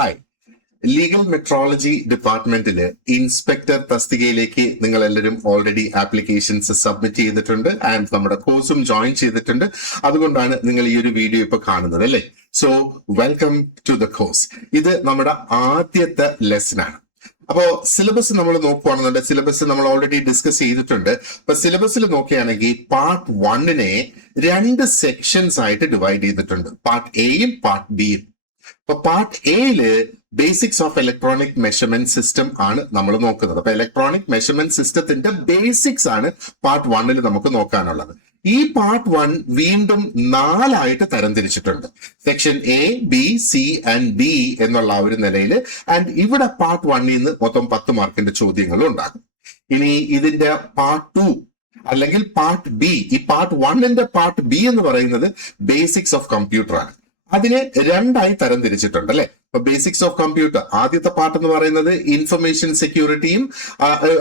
Hi. Legal metrology ഡിപ്പാർട്ട്മെന്റില് inspector തസ്തികയിലേക്ക് നിങ്ങൾ എല്ലാവരും ഓൾറെഡി ആപ്ലിക്കേഷൻസ് സബ്മിറ്റ് ചെയ്തിട്ടുണ്ട് ആൻഡ് നമ്മുടെ കോഴ്സും ജോയിൻ ചെയ്തിട്ടുണ്ട്. അതുകൊണ്ടാണ് നിങ്ങൾ ഈ ഒരു വീഡിയോ ഇപ്പൊ കാണുന്നത് അല്ലേ. So welcome to the course. ഇത് നമ്മുടെ ആദ്യത്തെ ലെസൺ ആണ്. അപ്പോ സിലബസ് നമ്മൾ നോക്കുകയാണെന്നുണ്ടെങ്കിൽ സിലബസ് നമ്മൾ ഓൾറെഡി ഡിസ്കസ് ചെയ്തിട്ടുണ്ട്. അപ്പൊ സിലബസിൽ നോക്കുകയാണെങ്കിൽ പാർട്ട് 1-നെ 2 സെക്ഷൻസ് ആയിട്ട് ഡിവൈഡ് ചെയ്തിട്ടുണ്ട്. പാർട്ട് എയും പാർട്ട് ബിയും. അപ്പൊ പാർട്ട് എയില് basics of electronic measurement system ആണ് നമ്മൾ നോക്കുന്നത്. അപ്പൊ ഇലക്ട്രോണിക് മെഷർമെന്റ് സിസ്റ്റത്തിന്റെ ബേസിക്സ് ആണ് പാർട്ട് 1-ൽ നമുക്ക് നോക്കാനുള്ളത്. ഈ പാർട്ട് 1 വീണ്ടും 4 തരംതിരിച്ചിട്ടുണ്ട്. Section A, B, C and D എന്നുള്ള ഒരു നിലയിൽ. ആൻഡ് ഇവിടെ പാർട്ട് 1-ൽ നിന്ന് മൊത്തം 10 മാർക്കിന്റെ ചോദ്യങ്ങളും ഉണ്ടാകും. ഇനി ഇതിന്റെ പാർട്ട് 2 അല്ലെങ്കിൽ പാർട്ട് ബി, ഈ പാർട്ട് 1-ന്റെ പാർട്ട് ബി എന്ന് പറയുന്നത് ബേസിക്സ് ഓഫ് കമ്പ്യൂട്ടർ ആണ്. അതിനെ 2 തരംതിരിച്ചിട്ടുണ്ട് അല്ലെ. ഇപ്പൊ ബേസിക്സ് ഓഫ് കമ്പ്യൂട്ടർ ആദ്യത്തെ പാർട്ട് എന്ന് പറയുന്നത് ഇൻഫർമേഷൻ സെക്യൂരിറ്റിയും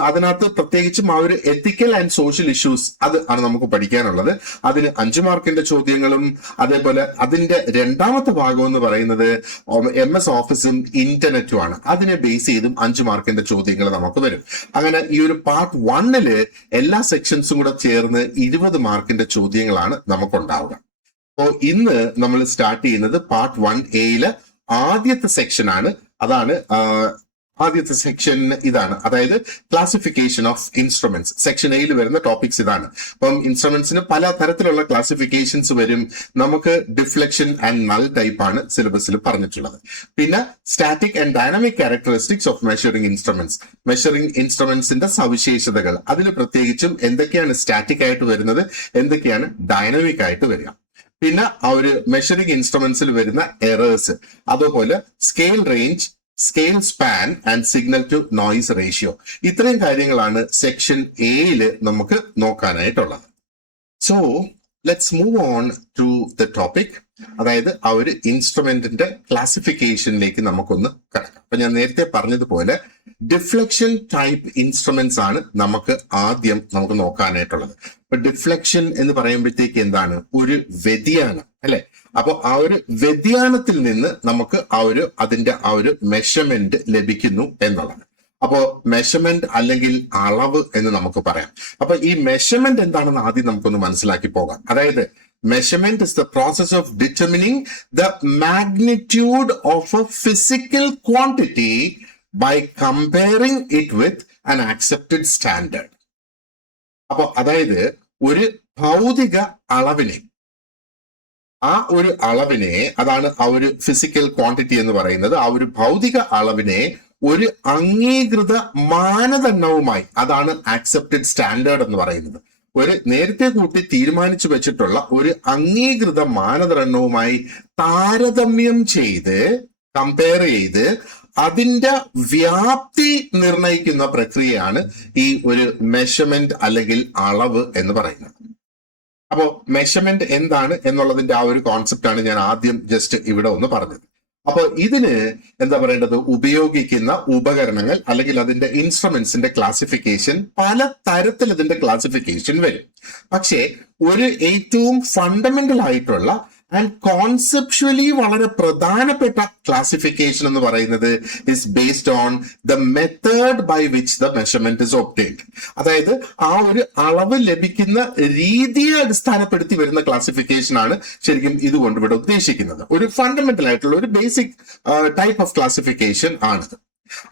അതിനകത്ത് പ്രത്യേകിച്ചും ആ ഒരു എത്തിക്കൽ ആൻഡ് സോഷ്യൽ ഇഷ്യൂസ് അത് ആണ് നമുക്ക് പഠിക്കാനുള്ളത്. അതിന് 5 മാർക്കിന്റെ ചോദ്യങ്ങളും അതേപോലെ അതിന്റെ രണ്ടാമത്തെ ഭാഗം എന്ന് പറയുന്നത് MS ഓഫീസും ഇന്റർനെറ്റും ആണ്. അതിനെ ബേസ് ചെയ്തും 5 മാർക്കിന്റെ ചോദ്യങ്ങൾ നമുക്ക് വരും. അങ്ങനെ ഈ ഒരു പാർട്ട് 1-ല് എല്ലാ സെക്ഷൻസും കൂടെ ചേർന്ന് 20 മാർക്കിന്റെ ചോദ്യങ്ങളാണ് നമുക്കുണ്ടാവുക. അപ്പോൾ ഇന്ന് നമ്മൾ സ്റ്റാർട്ട് ചെയ്യുന്നത് പാർട്ട് 1A-യിലെ ആദ്യത്തെ സെക്ഷൻ ആണ്. അതാണ് ആദ്യത്തെ സെക്ഷൻ ഇതാണ്, അതായത് ക്ലാസിഫിക്കേഷൻ ഓഫ് ഇൻസ്ട്രുമെന്റ്സ്. സെക്ഷൻ എയിൽ വരുന്ന ടോപ്പിക്സ് ഇതാണ്. അപ്പം ഇൻസ്ട്രുമെന്റ്സിന് പല തരത്തിലുള്ള ക്ലാസിഫിക്കേഷൻസ് വരും. നമുക്ക് ഡിഫ്ലക്ഷൻ ആൻഡ് നൾ ടൈപ്പ് ആണ് സിലബസിൽ പറഞ്ഞിട്ടുള്ളത്. പിന്നെ static and dynamic characteristics of measuring instruments, measuring ഇൻസ്ട്രുമെന്റ്സിന്റെ സവിശേഷതകൾ, അതിൽ പ്രത്യേകിച്ചും എന്തൊക്കെയാണ് സ്റ്റാറ്റിക് ആയിട്ട് വരുന്നത്, എന്തൊക്കെയാണ് ഡൈനാമിക് ആയിട്ട് വരിക. പിന്നെ ആ ഒരു മെഷറിംഗ് ഇൻസ്ട്രുമെന്റ്സിൽ വരുന്ന എറേഴ്സ്, അതുപോലെ scale range, scale span and signal to noise ratio. ഇത്രയും കാര്യങ്ങളാണ് സെക്ഷൻ എയില് നമുക്ക് നോക്കാനായിട്ടുള്ളത്. So let's move on to the topic. അതായത് ആ ഒരു ഇൻസ്ട്രുമെന്റിന്റെ ക്ലാസിഫിക്കേഷനിലേക്ക് നമുക്കൊന്ന് കിടക്കാം. അപ്പൊ ഞാൻ നേരത്തെ പറഞ്ഞതുപോലെ ഡിഫ്ലക്ഷൻ ടൈപ്പ് ഇൻസ്ട്രുമെന്റ്സ് ആണ് നമുക്ക് ആദ്യം നോക്കാനായിട്ടുള്ളത്. അപ്പൊ ഡിഫ്ലക്ഷൻ എന്ന് പറയുമ്പോഴത്തേക്ക് എന്താണ്? ഒരു വ്യതിയാനം അല്ലെ. അപ്പൊ ആ ഒരു വ്യതിയാനത്തിൽ നിന്ന് നമുക്ക് അതിന്റെ ആ ഒരു മെഷർമെന്റ് ലഭിക്കുന്നു എന്നുള്ളത്. അപ്പോ മെഷർമെന്റ് അല്ലെങ്കിൽ അളവ് എന്ന് നമുക്ക് പറയാം. അപ്പൊ ഈ മെഷർമെന്റ് എന്താണെന്ന് ആദ്യം നമുക്കൊന്ന് മനസ്സിലാക്കി പോകാം. അതായത് measurement is the process of determining the magnitude of a physical quantity by comparing it with an accepted standard. അപ്പൊ അതായത് ഒരു ഭൗതിക അളവിനെ, ആ ഒരു അളവിനെ, അതാണ് ആ ഒരു ഫിസിക്കൽ ക്വാണ്ടിറ്റി എന്ന് പറയുന്നത്, ആ ഒരു ഭൗതിക അളവിനെ ഒരു അംഗീകൃത മാനദണ്ഡവുമായി, അതാണ് ആക്സെപ്റ്റഡ് സ്റ്റാൻഡേർഡ് എന്ന് പറയുന്നത്, ഒരു നേരത്തെ കൂട്ടി തീരുമാനിച്ചു വെച്ചിട്ടുള്ള ഒരു അംഗീകൃത മാനദണ്ഡവുമായി താരതമ്യം ചെയ്ത് കമ്പയർ ചെയ്ത് അതിന്റെ വ്യാപ്തി നിർണയിക്കുന്ന പ്രക്രിയയാണ് ഈ ഒരു മെഷർമെന്റ് അല്ലെങ്കിൽ അളവ് എന്ന് പറയുന്നത്. അപ്പോ മെഷർമെന്റ് എന്താണ് എന്നുള്ളതിന്റെ ആ ഒരു കോൺസെപ്റ്റ് ആണ് ഞാൻ ആദ്യം ജസ്റ്റ് ഇവിടെ ഒന്ന് പറഞ്ഞത്. അപ്പൊ ഇതിന് എന്താ പറയേണ്ടത്, ഉപയോഗിക്കുന്ന ഉപകരണങ്ങൾ അല്ലെങ്കിൽ അതിന്റെ ഇൻസ്ട്രുമെന്റ്സിന്റെ ക്ലാസിഫിക്കേഷൻ, പല തരത്തിൽ ഇതിന്റെ ക്ലാസിഫിക്കേഷൻ വരും. പക്ഷേ ഒരു ഏറ്റവും ഫണ്ടമെന്റൽ ആയിട്ടുള്ള ആൻഡ് കോൺസെപ്ച്വലി വളരെ പ്രധാനപ്പെട്ട ക്ലാസിഫിക്കേഷൻ എന്ന് പറയുന്നത് is based on the method by which the measurement is obtained. അതായത് ആ ഒരു അളവ് ലഭിക്കുന്ന രീതിയെ അടിസ്ഥാനപ്പെടുത്തി വരുന്ന ക്ലാസിഫിക്കേഷൻ ആണ് ശരിക്കും ഇതുകൊണ്ട് ഇവിടെ ഉദ്ദേശിക്കുന്നത്. ഒരു ഫണ്ടമെന്റൽ ആയിട്ടുള്ള ഒരു ബേസിക് ടൈപ്പ് ഓഫ് ക്ലാസിഫിക്കേഷൻ ആണിത്.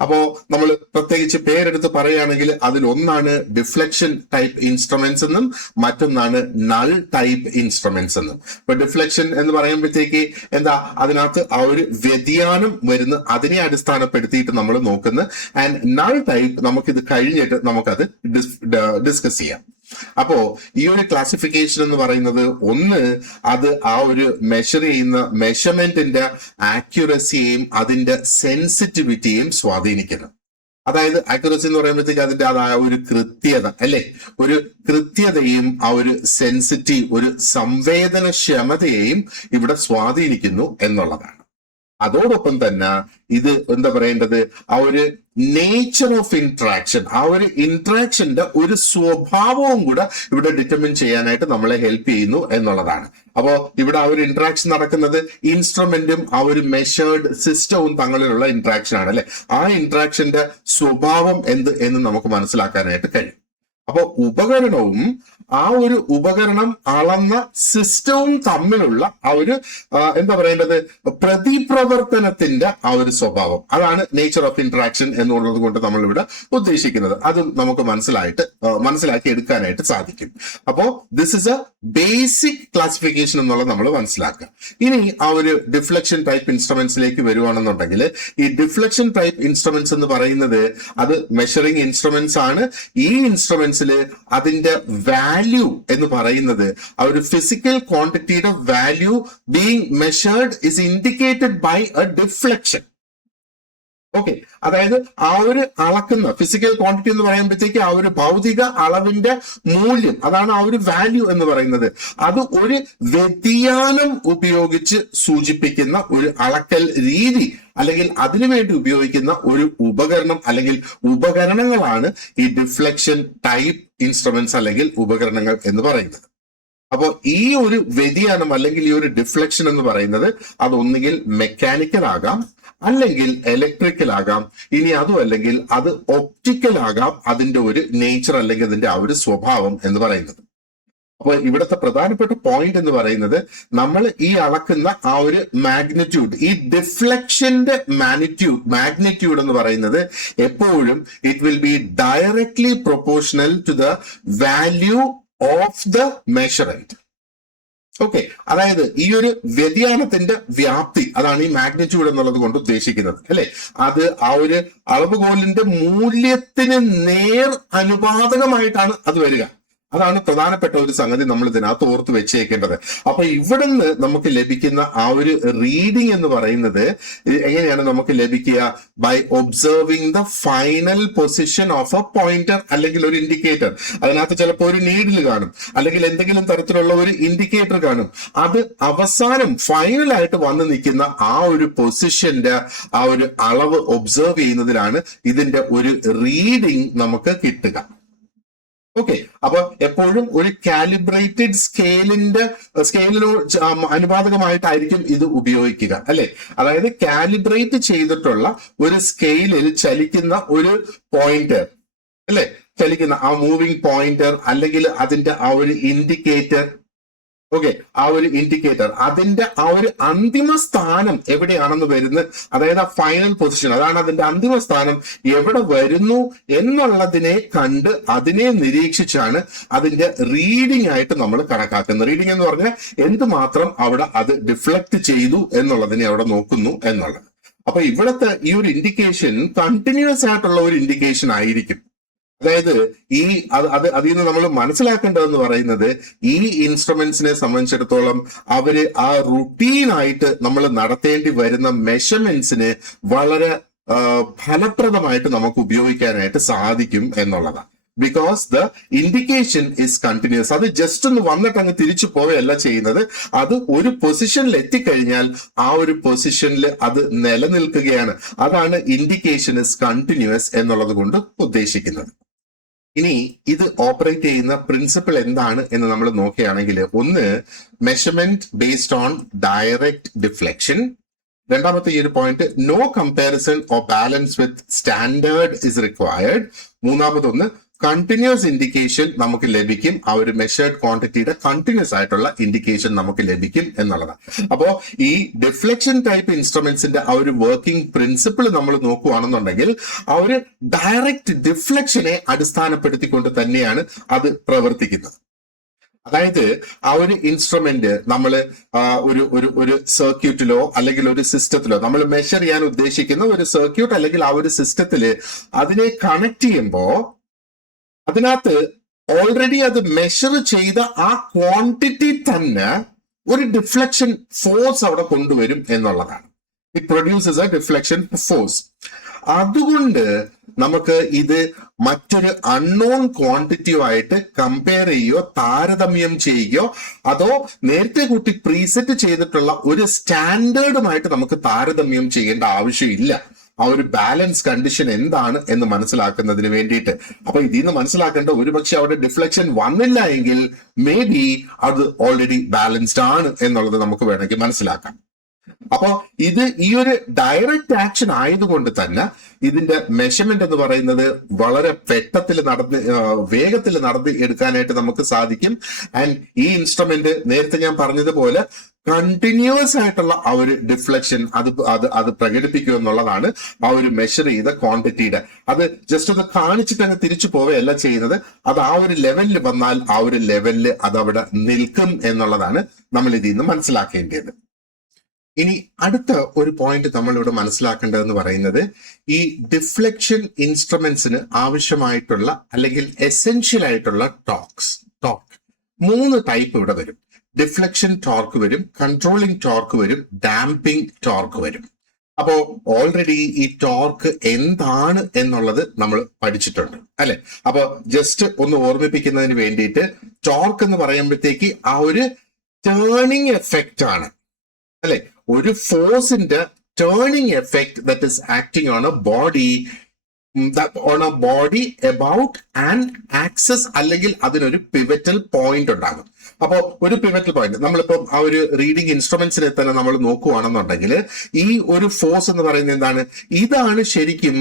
അപ്പോ നമ്മൾ പ്രത്യേകിച്ച് പേരെടുത്ത് പറയുകയാണെങ്കിൽ അതിൽ ഒന്നാണ് ഡിഫ്ലക്ഷൻ ടൈപ്പ് ഇൻസ്ട്രുമെന്റ്സ് എന്നും മറ്റൊന്നാണ് നൾ ടൈപ്പ് ഇൻസ്ട്രുമെന്റ്സ് എന്നും. ഇപ്പൊ ഡിഫ്ലക്ഷൻ എന്ന് പറയുമ്പോഴത്തേക്ക് എന്താ, അതിനകത്ത് ആ ഒരു വ്യതിയാനം വരുന്ന അതിനെ അടിസ്ഥാനപ്പെടുത്തിയിട്ട് നമ്മൾ നോക്കുന്നത്. ആൻഡ് നൾ ടൈപ്പ് നമുക്കിത് കഴിഞ്ഞിട്ട് നമുക്കത് ഡിസ്കസ് ചെയ്യാം. അപ്പോ ഈ ഒരു ക്ലാസിഫിക്കേഷൻ എന്ന് പറയുന്നത്, ഒന്ന്, അത് ആ ഒരു മെഷർ ചെയ്യുന്ന മെഷർമെന്റിന്റെ ആക്യുറസിയെയും അതിന്റെ സെൻസിറ്റിവിറ്റിയെയും സ്വാധീനിക്കുന്നു. അതായത് ആക്യുറസി എന്ന് പറയുമ്പോഴത്തേക്ക് അതിന്റെ അതായ ഒരു കൃത്യത അല്ലെ, ഒരു കൃത്യതയും ആ ഒരു സെൻസിറ്റീവ്, ഒരു സംവേദനക്ഷമതയെയും ഇവിടെ സ്വാധീനിക്കുന്നു എന്നുള്ളതാണ്. അതോടൊപ്പം തന്നെ ഇത് എന്താ പറയേണ്ടത്, ആ ഒരു നേച്ചർ ഓഫ് ഇന്ററാക്ഷൻ, ആ ഒരു ഇന്ററാക്ഷന്റെ ഒരു സ്വഭാവവും കൂടെ ഇവിടെ ഡിറ്റർമിൻ ചെയ്യാനായിട്ട് നമ്മളെ ഹെൽപ്പ് ചെയ്യുന്നു എന്നുള്ളതാണ്. അപ്പോ ഇവിടെ ആ ഒരു ഇന്ററാക്ഷൻ നടക്കുന്നത് ഇൻസ്ട്രുമെന്റും ആ ഒരു മെഷേർഡ് സിസ്റ്റവും തങ്ങളിലുള്ള ഇന്ററാക്ഷൻ ആണ് അല്ലെ. ആ ഇന്ററാക്ഷന്റെ സ്വഭാവം എന്ത് എന്ന് നമുക്ക് മനസ്സിലാക്കാനായിട്ട് കഴിയും. അപ്പൊ ഉപകരണവും ആ ഒരു ഉപകരണം അളന്ന സിസ്റ്റവും തമ്മിലുള്ള ആ ഒരു എന്താ പറയേണ്ടത്, പ്രതിപ്രവർത്തനത്തിന്റെ ആ ഒരു സ്വഭാവം, അതാണ് നേച്ചർ ഓഫ് ഇന്ററാക്ഷൻ എന്നുള്ളത് കൊണ്ട് നമ്മൾ ഇവിടെ ഉദ്ദേശിക്കുന്നത്. അതും നമുക്ക് മനസ്സിലാക്കി എടുക്കാനായിട്ട് സാധിക്കും. അപ്പോ this is A basic classification എന്നുള്ളത് നമ്മൾ മനസ്സിലാക്കുക. ഇനി ആ ഒരു ഡിഫ്ലക്ഷൻ ടൈപ്പ് ഇൻസ്ട്രുമെന്റ്സിലേക്ക് വരുവാണെന്നുണ്ടെങ്കിൽ, ഈ ഡിഫ്ലക്ഷൻ ടൈപ്പ് ഇൻസ്ട്രുമെന്റ്സ് എന്ന് പറയുന്നത് അത് മെഷറിംഗ് ഇൻസ്ട്രുമെന്റ്സ് ആണ്. ഈ ഇൻസ്ട്രുമെന്റ്സിൽ അതിന്റെ വാല്യൂ എന്ന് പറയുന്നത്, ആ ഒരു ഫിസിക്കൽ ക്വാണ്ടിറ്റിയുടെ value being measured is indicated by a deflection. Okay, അതായത് ആ ഒരു അളക്കുന്ന ഫിസിക്കൽ ക്വാണ്ടിറ്റി എന്ന് പറയുമ്പോഴത്തേക്ക് ആ ഒരു ഭൗതിക അളവിന്റെ മൂല്യം, അതാണ് ആ ഒരു വാല്യൂ എന്ന് പറയുന്നത്. അത് ഒരു വ്യതിയാനം ഉപയോഗിച്ച് സൂചിപ്പിക്കുന്ന ഒരു അളക്കൽ രീതി, അല്ലെങ്കിൽ അതിനുവേണ്ടി ഉപയോഗിക്കുന്ന ഒരു ഉപകരണം അല്ലെങ്കിൽ ഉപകരണങ്ങളാണ് ഈ ഡിഫ്ലക്ഷൻ ടൈപ്പ് ഇൻസ്ട്രുമെന്റ്സ് അല്ലെങ്കിൽ ഉപകരണങ്ങൾ എന്ന് പറയുന്നത്. അപ്പോൾ ഈ ഒരു വ്യതിയാനം അല്ലെങ്കിൽ ഈ ഒരു ഡിഫ്ലക്ഷൻ എന്ന് പറയുന്നത് അതൊന്നുകിൽ മെക്കാനിക്കൽ ആകാം, അല്ലെങ്കിൽ ഇലക്ട്രിക്കൽ ആകാം, ഇനി അതും അല്ലെങ്കിൽ അത് ഒപ്റ്റിക്കൽ ആകാം, അതിന്റെ ഒരു നേച്ചർ അല്ലെങ്കിൽ അതിന്റെ ആ ഒരു സ്വഭാവം എന്ന് പറയുന്നത്. അപ്പൊ ഇവിടുത്തെ പ്രധാനപ്പെട്ട പോയിന്റ് എന്ന് പറയുന്നത്, നമ്മൾ ഈ അളക്കുന്ന ആ ഒരു മാഗ്നിറ്റ്യൂഡ്, ഈ ഡിഫ്ലക്ഷന്റെ മാഗ്നിറ്റ്യൂഡ് എന്ന് പറയുന്നത് എപ്പോഴും it will be directly proportional to the value of the measurand. Okay, അതായത് ഈ ഒരു വ്യതിയാനത്തിന്റെ വ്യാപ്തി, അതാണ് ഈ മാഗ്നിറ്റ്യൂഡ് എന്നുള്ളത് കൊണ്ട് ഉദ്ദേശിക്കുന്നത് അല്ലെ. അത് ആ ഒരു അളവുകോലിന്റെ മൂല്യത്തിന് നേർ അനുപാതകമായിട്ടാണ് അത് വരിക. അതാണ് പ്രധാനപ്പെട്ട ഒരു സംഗതി നമ്മൾ ഇതിനകത്ത് ഓർത്ത് വെച്ചേക്കേണ്ടത്. അപ്പൊ ഇവിടുന്ന് നമുക്ക് ലഭിക്കുന്ന ആ ഒരു റീഡിംഗ് എന്ന് പറയുന്നത് എങ്ങനെയാണ് നമുക്ക് ലഭിക്കുക? By observing the final position of a pointer അല്ലെങ്കിൽ ഒരു ഇൻഡിക്കേറ്റർ. അതിനകത്ത് ചിലപ്പോൾ ഒരു നീഡിൽ കാണും, അല്ലെങ്കിൽ എന്തെങ്കിലും തരത്തിലുള്ള ഒരു ഇൻഡിക്കേറ്റർ കാണും. അത് അവസാനം ഫൈനലായിട്ട് വന്ന് നിൽക്കുന്ന ആ ഒരു പൊസിഷന്റെ ആ ഒരു അളവ് ഒബ്സർവ് ചെയ്യുന്നതിലാണ് ഇതിന്റെ ഒരു റീഡിംഗ് നമുക്ക് കിട്ടുക. ഓക്കെ, അപ്പൊ എപ്പോഴും ഒരു കാലിബ്രേറ്റഡ് സ്കെയിലിനോ അനുപാതകമായിട്ടായിരിക്കും ഇത് ഉപയോഗിക്കുക അല്ലെ. അതായത് കാലിബ്രേറ്റ് ചെയ്തിട്ടുള്ള ഒരു സ്കെയിലിൽ ചലിക്കുന്ന ഒരു പോയിന്റർ അല്ലെ, ചലിക്കുന്ന ആ മൂവിംഗ് പോയിന്റർ അല്ലെങ്കിൽ അതിന്റെ ആ ഒരു ഇൻഡിക്കേറ്റർ. ഓക്കെ, ആ ഒരു ഇൻഡിക്കേറ്റർ അതിന്റെ ആ ഒരു അന്തിമ സ്ഥാനം എവിടെയാണെന്ന് വരുന്നത്, അതായത് ആ ഫൈനൽ പൊസിഷൻ, അതാണ് അതിന്റെ അന്തിമ സ്ഥാനം എവിടെ വരുന്നു എന്നുള്ളതിനെ കണ്ട് അതിനെ നിരീക്ഷിച്ചാണ് അതിന്റെ റീഡിംഗ് ആയിട്ട് നമ്മൾ കണക്കാക്കുന്നത്. റീഡിംഗ് എന്ന് പറഞ്ഞാൽ എന്തുമാത്രം അവിടെ അത് ഡിഫ്ലക്ട് ചെയ്തു എന്നുള്ളതിനെ അവിടെ നോക്കുന്നു എന്നുള്ളത്. അപ്പൊ ഇവിടുത്തെ ഈ ഒരു ഇൻഡിക്കേഷൻ കണ്ടിന്യൂസ് ആയിട്ടുള്ള ഒരു ഇൻഡിക്കേഷൻ ആയിരിക്കും. അതായത് അതിൽ നിന്ന് നമ്മൾ മനസ്സിലാക്കേണ്ടതെന്ന് പറയുന്നത്, ഈ ഇൻസ്ട്രുമെന്റ്സിനെ സംബന്ധിച്ചിടത്തോളം അവര് ആ റുട്ടീനായിട്ട് നമ്മൾ നടത്തേണ്ടി വരുന്ന മെഷർമെന്റ്സിന് വളരെ ഫലപ്രദമായിട്ട് നമുക്ക് ഉപയോഗിക്കാനായിട്ട് സാധിക്കും എന്നുള്ളതാണ്. Because the indication is continuous. അത് ജസ്റ്റ് ഒന്ന് വന്നിട്ട് അങ്ങ് തിരിച്ചു പോവുകയല്ല ചെയ്യുന്നത്, അത് ഒരു പൊസിഷനിൽ എത്തിക്കഴിഞ്ഞാൽ ആ ഒരു പൊസിഷനിൽ അത് നിലനിൽക്കുകയാണ്. അതാണ് ഇൻഡിക്കേഷൻ ഇസ് കണ്ടിന്യൂസ് എന്നുള്ളത് കൊണ്ട് ഉദ്ദേശിക്കുന്നത്. ഇനി ഇത് ഓപ്പറേറ്റ് ചെയ്യുന്ന പ്രിൻസിപ്പിൾ എന്താണ് എന്ന് നമ്മൾ നോക്കുകയാണെങ്കിൽ, ഒന്ന് measurement based on direct deflection. രണ്ടാമത്തെ ഈ ഒരു point, no comparison or balance with standard is required. മൂന്നാമതൊന്ന്, കണ്ടിന്യൂസ് ഇൻഡിക്കേഷൻ നമുക്ക് ലഭിക്കും, ആ ഒരു മെഷേർഡ് ക്വാണ്ടിറ്റിയുടെ കണ്ടിന്യൂസ് ആയിട്ടുള്ള ഇൻഡിക്കേഷൻ നമുക്ക് ലഭിക്കും എന്നുള്ളതാണ്. അപ്പോ ഈ ഡിഫ്ലക്ഷൻ ടൈപ്പ് ഇൻസ്ട്രുമെന്റ്സിന്റെ ആ ഒരു വർക്കിംഗ് പ്രിൻസിപ്പിൾ നമ്മൾ നോക്കുകയാണെന്നുണ്ടെങ്കിൽ, ആ ഒരു ഡയറക്റ്റ് ഡിഫ്ലക്ഷനെ അടിസ്ഥാനപ്പെടുത്തിക്കൊണ്ട് തന്നെയാണ് അത് പ്രവർത്തിക്കുന്നത്. അതായത് ആ ഒരു ഇൻസ്ട്രുമെന്റ് നമ്മൾ ഒരു സർക്യൂട്ടിലോ അല്ലെങ്കിൽ ഒരു സിസ്റ്റത്തിലോ നമ്മൾ മെഷർ ചെയ്യാൻ ഉദ്ദേശിക്കുന്ന ഒരു സർക്യൂട്ട് അല്ലെങ്കിൽ ആ ഒരു സിസ്റ്റത്തില് അതിനെ കണക്ട് ചെയ്യുമ്പോ അതിനകത്ത് ഓൾറെഡി അത് മെഷർ ചെയ്ത ആ ക്വാണ്ടിറ്റി തന്നെ ഒരു ഡിഫ്ലക്ഷൻ ഫോഴ്സ് അവിടെ കൊണ്ടുവരും എന്നുള്ളതാണ്. It produces A deflection force. അതുകൊണ്ട് നമുക്ക് ഇത് മറ്റൊരു അൺനോൺ ക്വാണ്ടിറ്റിയുമായിട്ട് കമ്പയർ ചെയ്യുകയോ താരതമ്യം ചെയ്യുകയോ അതോ നേരത്തെ കൂട്ടി പ്രീസെറ്റ് ചെയ്തിട്ടുള്ള ഒരു സ്റ്റാൻഡേർഡുമായിട്ട് നമുക്ക് താരതമ്യം ചെയ്യേണ്ട ആവശ്യമില്ല. ആ ഒരു ബാലൻസ് കണ്ടീഷൻ എന്താണ് എന്ന് മനസ്സിലാക്കുന്നതിന് വേണ്ടിയിട്ട്. അപ്പൊ ഇതിൽ നിന്ന് മനസ്സിലാക്കേണ്ട ഒരുപക്ഷെ അവിടെ ഡിഫ്ലക്ഷൻ വന്നില്ല എങ്കിൽ മേ ബി അത് ഓൾറെഡി ബാലൻസ്ഡ് ആണ് എന്നുള്ളത് നമുക്ക് വേണമെങ്കിൽ മനസ്സിലാക്കാം. അപ്പൊ ഇത് ഈ ഒരു ഡയറക്റ്റ് ആക്ഷൻ ആയതുകൊണ്ട് തന്നെ ഇതിന്റെ മെഷർമെന്റ് എന്ന് പറയുന്നത് വളരെ വേഗത്തിൽ നടത്തി എടുക്കാനായിട്ട് നമുക്ക് സാധിക്കും. ആൻഡ് ഈ ഇൻസ്ട്രുമെന്റ് നേരത്തെ ഞാൻ പറഞ്ഞതുപോലെ കണ്ടിന്യൂസ് ആയിട്ടുള്ള ആ ഒരു ഡിഫ്ലക്ഷൻ അത് പ്രകടിപ്പിക്കുക എന്നുള്ളതാണ് ആ ഒരു മെഷർ ചെയ്ത ക്വാണ്ടിറ്റിയുടെ. അത് ജസ്റ്റ് ഒന്ന് കാണിച്ചിട്ട് അങ്ങ് തിരിച്ചു പോവുകയല്ല ചെയ്യുന്നത്. അത് ആ ഒരു ലെവലിൽ വന്നാൽ ആ ഒരു ലെവലിൽ അത് അവിടെ നിൽക്കും എന്നുള്ളതാണ് നമ്മൾ ഇതിൽ നിന്ന് മനസ്സിലാക്കേണ്ടത്. ഇനി അടുത്ത ഒരു പോയിന്റ് നമ്മൾ ഇവിടെ മനസ്സിലാക്കേണ്ടതെന്ന് പറയുന്നത് ഈ ഡിഫ്ലക്ഷൻ ഇൻസ്ട്രുമെന്റ്സിന് ആവശ്യമായിട്ടുള്ള അല്ലെങ്കിൽ എസെൻഷ്യൽ ആയിട്ടുള്ള ടോർക്ക് 3 ടൈപ്പ് ഇവിടെ വരും. ഡിഫ്ലക്ഷൻ ടോർക്ക് വരും, കൺട്രോളിംഗ് ടോർക്ക് വരും, ഡാമ്പിംഗ് ടോർക്ക് വരും. അപ്പോ ഓൾറെഡി ഈ ടോർക്ക് എന്താണ് എന്നുള്ളത് നമ്മൾ പഠിച്ചിട്ടുണ്ട് അല്ലെ. അപ്പൊ ജസ്റ്റ് ഒന്ന് ഓർമ്മിപ്പിക്കുന്നതിന് വേണ്ടിയിട്ട് ടോർക്ക് എന്ന് പറയുമ്പോഴത്തേക്ക് ആ ഒരു ടേണിംഗ് എഫക്റ്റ് ആണ് അല്ലെ, ഒരു ഫോഴ്സിന്റെ turning effect that is acting on A body about and access, അല്ലെങ്കിൽ അതിനൊരു പിവറ്റൽ പോയിന്റ് ഉണ്ടാകും. അപ്പോ ഒരു പിവറ്റൽ പോയിന്റ് നമ്മളിപ്പോ ആ ഒരു റീഡിംഗ് ഇൻസ്ട്രുമെന്റ്സിനെ തന്നെ നമ്മൾ നോക്കുകയാണെന്നുണ്ടെങ്കിൽ ഈ ഒരു ഫോഴ്സ് എന്ന് പറയുന്നത് എന്താണ്? ഇതാണ് ശരിക്കും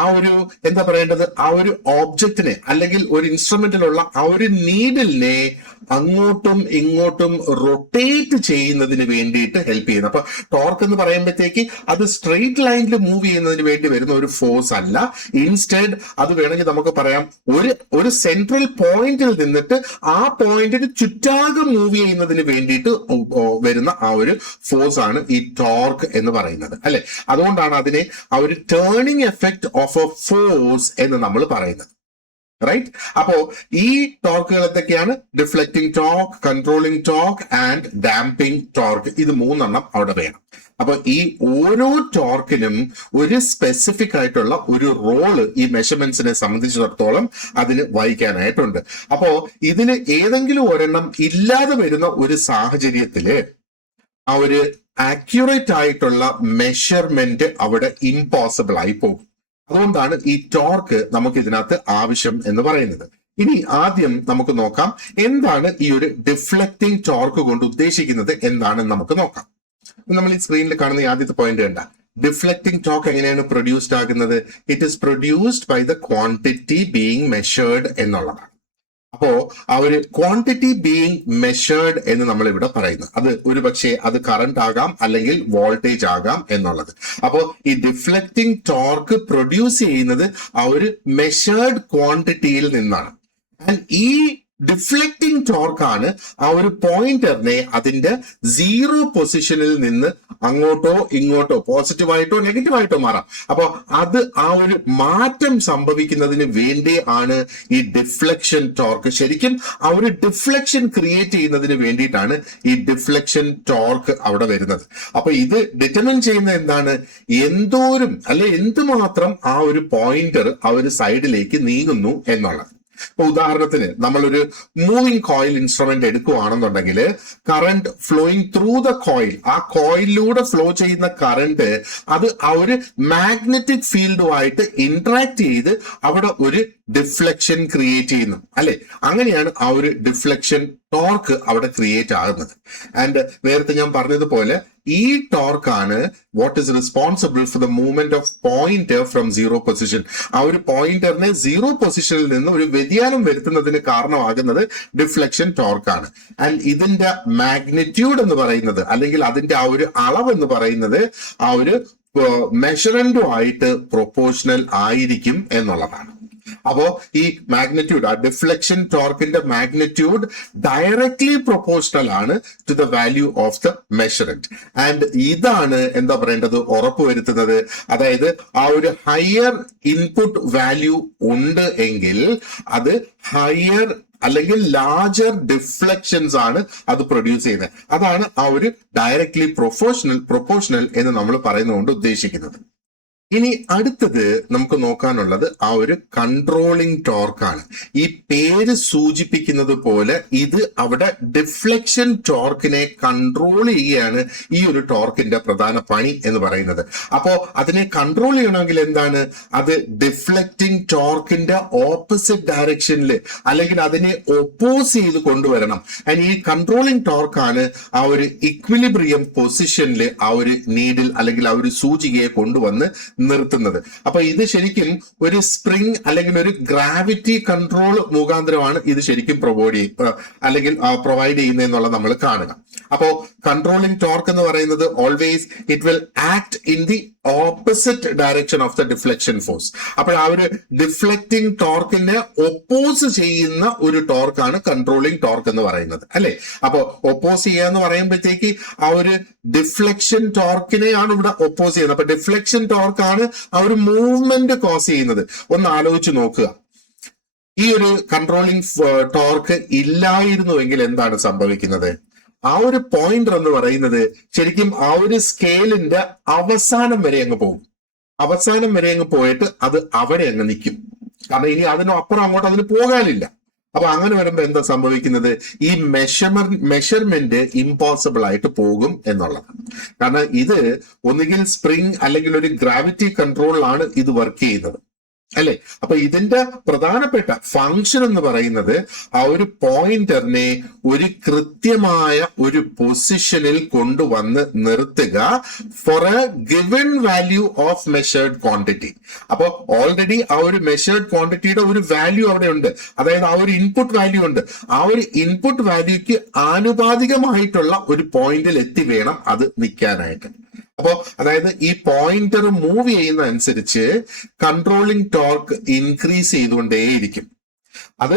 ആ ഒരു എന്താ പറയേണ്ടത്, ആ ഒരു ഓബ്ജക്റ്റിനെ അല്ലെങ്കിൽ ഒരു ഇൻസ്ട്രുമെന്റിലുള്ള ആ ഒരു നീഡിലിനെ അങ്ങോട്ടും ഇങ്ങോട്ടും റൊട്ടേറ്റ് ചെയ്യുന്നതിന് വേണ്ടിയിട്ട് ഹെൽപ്പ് ചെയ്യുന്നത്. അപ്പൊ ടോർക്ക് എന്ന് പറയുമ്പോഴത്തേക്ക് അത് സ്ട്രെയിറ്റ് ലൈനിൽ മൂവ് ചെയ്യുന്നതിന് വേണ്ടി വരുന്ന ഒരു ഫോഴ്സ് അല്ല. ഇൻസ്റ്റെഡ് അത് വേണമെങ്കിൽ നമുക്ക് പറയാം ഒരു സെൻട്രൽ പോയിന്റിൽ നിന്നിട്ട് ആ പോയിന്റിന് ചുറ്റാകെ മൂവ് ചെയ്യുന്നതിന് വേണ്ടിയിട്ട് വരുന്ന ആ ഒരു ഫോഴ്സ് ആണ് ഈ ടോർക്ക് എന്ന് പറയുന്നത് അല്ലെ. അതുകൊണ്ടാണ് അതിനെ ആ ഒരു turning effect of A force എന്ന് നമ്മൾ പറയുന്നത്. റൈറ്റ്. അപ്പോ ഈ ടോർക്കുകൾ എന്തൊക്കെയാണ്? Deflecting torque, controlling torque and damping torque. ഇത് 3 അവിടെ വേണം. അപ്പൊ ഈ ഓരോ ടോർക്കിനും ഒരു സ്പെസിഫിക് ആയിട്ടുള്ള ഒരു റോള് ഈ മെഷർമെന്റ്സിനെ സംബന്ധിച്ചിടത്തോളം അതിന് വഹിക്കാനായിട്ടുണ്ട്. അപ്പോ ഇതിന് ഏതെങ്കിലും ഒരെണ്ണം ഇല്ലാതെ വരുന്ന ഒരു സാഹചര്യത്തില് ആ ഒരു ആക്യുറേറ്റ് ആയിട്ടുള്ള മെഷർമെന്റ് അവിടെ ഇമ്പോസിബിൾ ആയി പോകും. അതുകൊണ്ടാണ് ഈ ടോർക്ക് നമുക്ക് ഇതിനകത്ത് ആവശ്യം എന്ന് പറയുന്നത്. ഇനി ആദ്യം നമുക്ക് നോക്കാം എന്താണ് ഈ ഒരു ഡിഫ്ലക്റ്റിംഗ് ടോർക്ക് കൊണ്ട് ഉദ്ദേശിക്കുന്നത് എന്താണെന്ന് നമുക്ക് നോക്കാം. നമ്മൾ ഈ സ്ക്രീനിൽ കാണുന്ന ഈ ആദ്യത്തെ പോയിന്റ് കണ്ട ഡിഫ്ലക്റ്റിംഗ് ടോർക്ക് എങ്ങനെയാണ് പ്രൊഡ്യൂസ്ഡ് ആകുന്നത്? It is produced by the quantity being measured എന്നുള്ളതാണ്. അപ്പോ ആ ഒരു ക്വാണ്ടിറ്റി ബീയിങ് മെഷേർഡ് എന്ന് നമ്മൾ ഇവിടെ പറയുന്നത് അത് ഒരുപക്ഷെ അത് കറണ്ട് ആകാം അല്ലെങ്കിൽ വോൾട്ടേജ് ആകാം എന്നുള്ളത്. അപ്പോ ഈ ഡിഫ്ലക്റ്റിംഗ് ടോർക്ക് പ്രൊഡ്യൂസ് ചെയ്യുന്നത് ആ ഒരു മെഷേർഡ് ക്വാണ്ടിറ്റിയിൽ നിന്നാണ്. ആൻഡ് ഈ ഡിഫ്ലക്റ്റിംഗ് ടോർക്കാണ് ആ ഒരു പോയിന്ററിനെ അതിന്റെ 0 പൊസിഷനിൽ നിന്ന് അങ്ങോട്ടോ ഇങ്ങോട്ടോ പോസിറ്റീവായിട്ടോ നെഗറ്റീവായിട്ടോ മാറാം. അപ്പൊ അത് ആ ഒരു മാറ്റം സംഭവിക്കുന്നതിന് വേണ്ടി ആണ് ഈ ഡിഫ്ലക്ഷൻ ടോർക്ക്. ശരിക്കും ആ ഒരു ഡിഫ്ലക്ഷൻ ക്രിയേറ്റ് ചെയ്യുന്നതിന് വേണ്ടിയിട്ടാണ് ഈ ഡിഫ്ലക്ഷൻ ടോർക്ക് അവിടെ വരുന്നത്. അപ്പൊ ഇത് ഡിറ്റർമിൻ ചെയ്യുന്നത് എന്താണ്? എന്തോരം അല്ലെ എന്തുമാത്രം ആ ഒരു പോയിന്റർ ആ ഒരു സൈഡിലേക്ക് നീങ്ങുന്നു എന്നുള്ളത്. ഇപ്പൊ ഉദാഹരണത്തിന് നമ്മളൊരു മൂവിങ് കോയിൽ ഇൻസ്ട്രുമെന്റ് എടുക്കുകയാണെന്നുണ്ടെങ്കിൽ current flowing through the coil, ആ കോയിലിലൂടെ ഫ്ലോ ചെയ്യുന്ന കറണ്ട് അത് ആ ഒരു മാഗ്നറ്റിക് ഫീൽഡുമായിട്ട് ഇന്ററാക്ട് ചെയ്ത് അവിടെ ഒരു ഡിഫ്ലക്ഷൻ ക്രിയേറ്റ് ചെയ്യുന്നു അല്ലെ. അങ്ങനെയാണ് ആ ഒരു ഡിഫ്ലക്ഷൻ ടോർക്ക് അവിടെ ക്രിയേറ്റ് ആകുന്നത്. ആൻഡ് നേരത്തെ ഞാൻ പറഞ്ഞതുപോലെ ഈ ടോർക്കാണ് what is responsible for the movement of pointer from 0 position. ആ ഒരു പോയിന്ററിനെ 0 പൊസിഷനിൽ നിന്ന് ഒരു വ്യതിയാനം വരുത്തുന്നതിന് കാരണമാകുന്നത് ഡിഫ്ലക്ഷൻ ടോർക്കാണ്. ആൻഡ് ഇതിന്റെ മാഗ്നിറ്റ്യൂഡ് എന്ന് പറയുന്നത് അല്ലെങ്കിൽ അതിന്റെ ആ ഒരു അളവ് എന്ന് പറയുന്നത് ആ ഒരു മെഷറൻറ്റുമായിട്ട് പ്രൊപ്പോർഷണൽ ആയിരിക്കും എന്നുള്ളതാണ്. അപ്പോ ഈ മാഗ്നിറ്റ്യൂഡ്, ആ ഡിഫ്ലക്ഷൻ ടോർക്കിന്റെ മാഗ്നിറ്റ്യൂഡ് ഡയറക്ട്ലി പ്രൊപ്പോർഷണൽ ആണ് to the value of the measurand. And ഇതാണ് എന്താ പറയേണ്ടത് ഉറപ്പുവരുത്തുന്നത്. അതായത് ആ ഒരു ഹയർ ഇൻപുട്ട് വാല്യൂ ഉണ്ട് എങ്കിൽ അത് ഹയർ അല്ലെങ്കിൽ ലാർജർ ഡിഫ്ലക്ഷൻസ് ആണ് അത് പ്രൊഡ്യൂസ് ചെയ്യുന്നത്. അതാണ് ആ ഒരു ഡയറക്ട്ലി പ്രൊപ്പോർഷണൽ എന്ന് നമ്മൾ പറയുന്നതുകൊണ്ട് ഉദ്ദേശിക്കുന്നത്. ഇനി അടുത്തത് നമുക്ക് നോക്കാനുള്ളത് ആ ഒരു കൺട്രോളിംഗ് ടോർക്കാണ്. ഈ പേര് സൂചിപ്പിക്കുന്നത് പോലെ ഇത് അവിടെ ഡിഫ്ലക്ഷൻ ടോർക്കിനെ കൺട്രോൾ ചെയ്യുകയാണ് ഈ ഒരു ടോർക്കിന്റെ പ്രധാന പണി എന്ന് പറയുന്നത്. അപ്പോ അതിനെ കൺട്രോൾ ചെയ്യണമെങ്കിൽ എന്താണ്, അത് ഡിഫ്ലക്റ്റിംഗ് ടോർക്കിന്റെ ഓപ്പോസിറ്റ് ഡയറക്ഷനിൽ അല്ലെങ്കിൽ അതിനെ ഒപ്പോസ് ചെയ്ത് കൊണ്ടുവരണം. ആൻഡ് ഈ കൺട്രോളിംഗ് ടോർക്കാണ് ആ ഒരു ഇക്വിലിബ്രിയം പൊസിഷനിൽ ആ ഒരു നീഡിൽ അല്ലെങ്കിൽ ആ ഒരു സൂചികയെ കൊണ്ടുവന്ന് നിർത്തുന്നത്. അപ്പൊ ഇത് ശരിക്കും ഒരു സ്പ്രിംഗ് അല്ലെങ്കിൽ ഒരു ഗ്രാവിറ്റി കൺട്രോൾ മുഖാന്തരമാണ് ഇത് ശരിക്കും അല്ലെങ്കിൽ പ്രൊവൈഡ് ചെയ്യുന്നതെന്നുള്ള നമ്മൾ കാണുക. അപ്പോ കൺട്രോളിംഗ് ടോർക്ക് എന്ന് പറയുന്നത് always it will act in the opposite direction of the deflection force. അപ്പോൾ ആ ഒരു ഡിഫ്ലക്റ്റിംഗ് ടോർക്കിനെ ഒപ്പോസ് ചെയ്യുന്ന ഒരു ടോർക്കാണ് കൺട്രോളിംഗ് ടോർക്ക് എന്ന് പറയുന്നത്, അല്ലെ? അപ്പോ ഒപ്പോസ് ചെയ്യുക എന്ന് പറയുമ്പോഴത്തേക്ക് ആ ഒരു ഡിഫ്ലക്ഷൻ ടോർക്കിനെയാണ് ഇവിടെ ഒപ്പോസ് ചെയ്യുന്നത്. അപ്പൊ ഡിഫ്ലക്ഷൻ ടോർക്കാണ് ആ ഒരു മൂവ്മെന്റ് കോസ് ചെയ്യുന്നത്. ഒന്ന് ആലോചിച്ച് നോക്കുക, ഈ ഒരു കൺട്രോളിംഗ് ടോർക്ക് ഇല്ലായിരുന്നുവെങ്കിൽ എന്താണ് സംഭവിക്കുന്നത്? ആ ഒരു പോയിന്റർ എന്ന് പറയുന്നത് ശരിക്കും ആ ഒരു സ്കെയിലിന്റെ അവസാനം വരെ അങ്ങ് പോകും. അവസാനം വരെ അങ്ങ് പോയിട്ട് അത് അവിടെ അങ്ങ് നിൽക്കും. കാരണം ഇനി അതിനും അപ്പുറം അങ്ങോട്ട് അതിന് പോകാനില്ല. അപ്പൊ അങ്ങനെ വരുമ്പോ എന്താ സംഭവിക്കുന്നത്? ഈ മെഷർമെന്റ് ഇമ്പോസിബിൾ ആയിട്ട് പോകും എന്നുള്ളതാണ്. കാരണം ഇത് ഒന്നുകിൽ സ്പ്രിംഗ് അല്ലെങ്കിൽ ഒരു ഗ്രാവിറ്റി കൺട്രോളിലാണ് ഇത് വർക്ക് ചെയ്യുന്നത്, അല്ലെ? അപ്പൊ ഇതിന്റെ പ്രധാനപ്പെട്ട ഫങ്ഷൻ എന്ന് പറയുന്നത് ആ ഒരു പോയിന്ററിനെ ഒരു കൃത്യമായ ഒരു പൊസിഷനിൽ കൊണ്ടുവന്ന് നിർത്തുക for a given value of measured quantity. അപ്പൊ ഓൾറെഡി ആ ഒരു മെഷേർഡ് ക്വാണ്ടിറ്റിയുടെ ഒരു വാല്യൂ അവിടെ ഉണ്ട്, അതായത് ആ ഒരു ഇൻപുട്ട് വാല്യൂ ഉണ്ട്. ആ ഒരു ഇൻപുട്ട് വാല്യൂക്ക് ആനുപാതികമായിട്ടുള്ള ഒരു പോയിന്റിൽ എത്തി വേണം അത് നിൽക്കാനായിട്ട്. അപ്പോ അതായത് ഈ പോയിന്റർ മൂവ് ചെയ്യുന്ന അനുസരിച്ച് കൺട്രോളിംഗ് ടോർക്ക് ഇൻക്രീസ് ചെയ്തുകൊണ്ടേയിരിക്കും. അത്